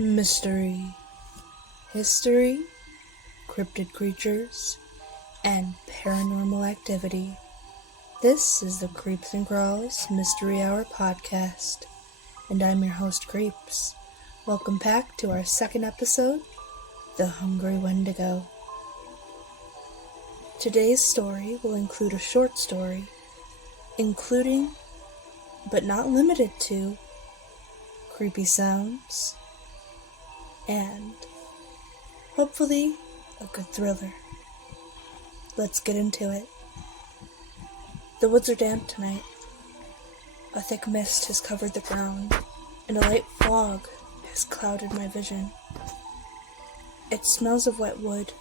mystery, history, cryptid creatures, and paranormal activity. This is the Creeps and Crawls Mystery Hour podcast, and I'm your host, Creeps. Welcome back to our second episode, The Hungry Wendigo. Today's story will include a short story, including, but not limited to, creepy sounds, and hopefully a good thriller. Let's get into it. The woods are damp tonight. A thick mist has covered the ground, and a light fog has clouded my vision. It smells of wet wood,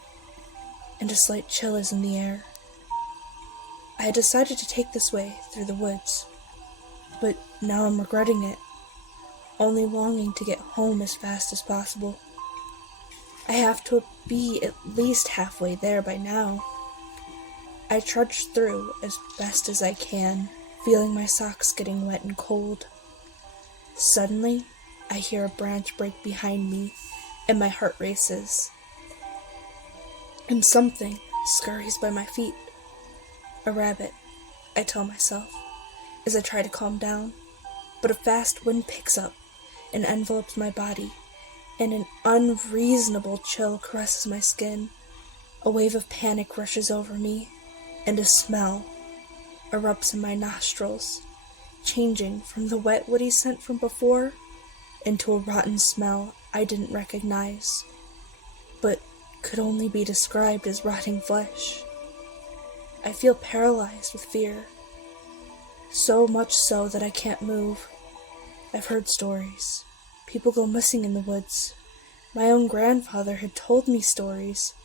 and a slight chill is in the air. I had decided to take this way through the woods, but now I'm regretting it, only longing to get home as fast as possible. I have to be at least halfway there by now. I trudge through as best as I can, feeling my socks getting wet and cold. Suddenly, I hear a branch break behind me, and my heart races. And something scurries by my feet. A rabbit, I tell myself, as I try to calm down, but a fast wind picks up and envelopes my body, and an unreasonable chill caresses my skin. A wave of panic rushes over me, and a smell erupts in my nostrils, changing from the wet woody scent from before into a rotten smell I didn't recognize, but could only be described as rotting flesh. I feel paralyzed with fear, so much so that I can't move. I've heard stories. People go missing in the woods. My own grandfather had told me stories.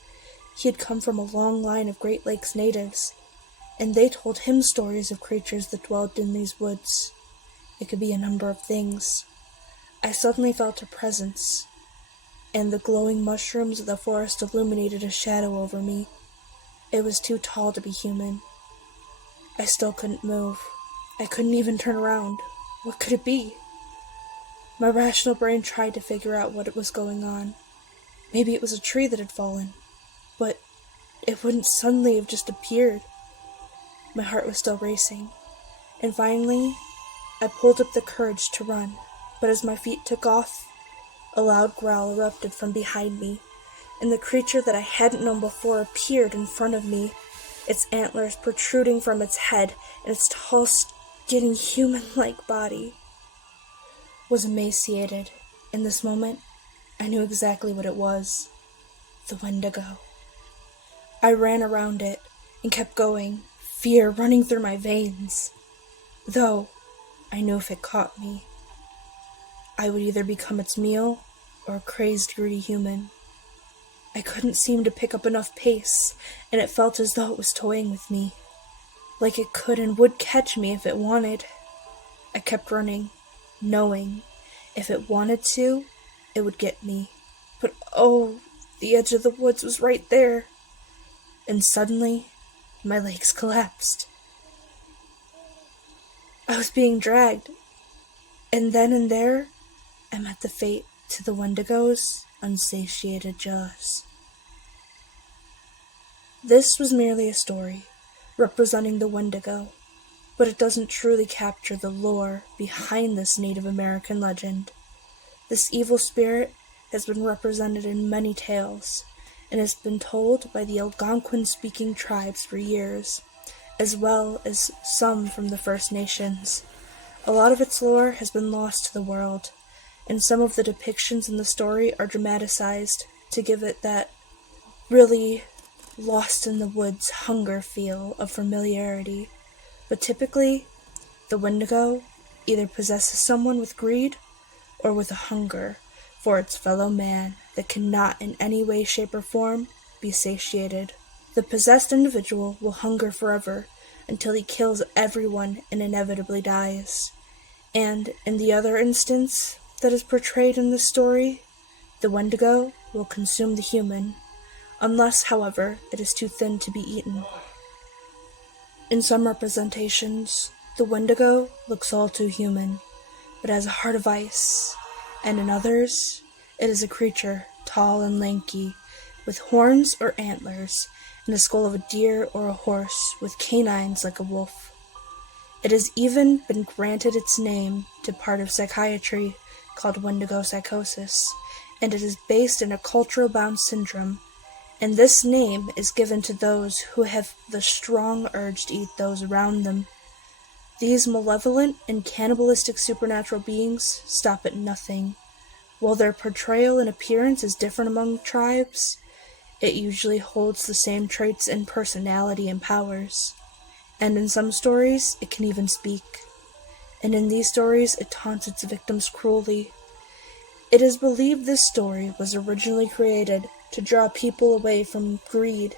He had come from a long line of Great Lakes natives, and they told him stories of creatures that dwelled in these woods. It could be a number of things. I suddenly felt a presence, and the glowing mushrooms of the forest illuminated a shadow over me. It was too tall to be human. I still couldn't move. I couldn't even turn around. What could it be? My rational brain tried to figure out what was going on. Maybe it was a tree that had fallen, but it wouldn't suddenly have just appeared. My heart was still racing, and finally, I pulled up the courage to run, but as my feet took off, a loud growl erupted from behind me, and the creature that I hadn't known before appeared in front of me, its antlers protruding from its head, and its tall, skinny, human-like body was emaciated. In this moment, I knew exactly what it was. The Wendigo. I ran around it and kept going, fear running through my veins. Though, I knew if it caught me, I would either become its meal or a crazed, greedy human. I couldn't seem to pick up enough pace, and it felt as though it was toying with me, like it could and would catch me if it wanted. I kept running, knowing if it wanted to, it would get me. But oh, the edge of the woods was right there. And suddenly, my legs collapsed. I was being dragged, and then and there, I met the fate to the Wendigo's unsatiated jaws. This was merely a story representing the Wendigo, but it doesn't truly capture the lore behind this Native American legend. This evil spirit has been represented in many tales, and has been told by the Algonquin-speaking tribes for years, as well as some from the First Nations. A lot of its lore has been lost to the world, and some of the depictions in the story are dramatized to give it that really lost-in-the-woods hunger feel of familiarity. But typically, the Wendigo either possesses someone with greed or with a hunger for its fellow man that cannot in any way, shape, or form be satiated. The possessed individual will hunger forever until he kills everyone and inevitably dies. And in the other instance that is portrayed in this story, the Wendigo will consume the human, unless, however, it is too thin to be eaten. In some representations, the Wendigo looks all too human, but has a heart of ice, and in others, It is a creature, tall and lanky, with horns or antlers, and a skull of a deer or a horse, with canines like a wolf. It has even been granted its name to part of psychiatry called Wendigo psychosis, and it is based in a cultural-bound syndrome, and this name is given to those who have the strong urge to eat those around them. These malevolent and cannibalistic supernatural beings stop at nothing. While their portrayal and appearance is different among tribes, it usually holds the same traits and personality and powers. And in some stories, it can even speak. And in these stories, it taunts its victims cruelly. It is believed this story was originally created to draw people away from greed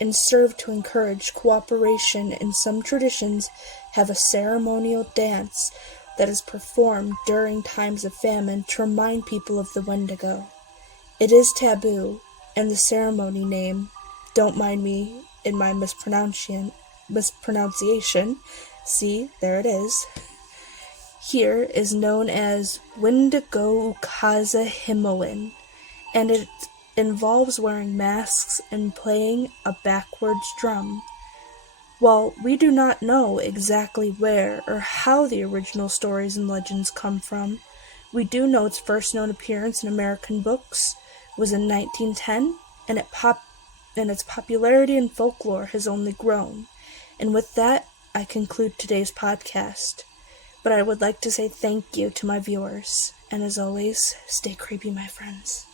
and serve to encourage cooperation, and some traditions have a ceremonial dance that is performed during times of famine to remind people of the Wendigo. It is taboo, and the ceremony name, don't mind me in my mispronunciation, see, there it is, here is known as Wendigo Ukaza Himoin, and it involves wearing masks and playing a backwards drum. While we do not know exactly where or how the original stories and legends come from, we do know its first known appearance in American books was in 1910, and its popularity in folklore has only grown. And with that, I conclude today's podcast. But I would like to say thank you to my viewers, and as always, stay creepy, my friends.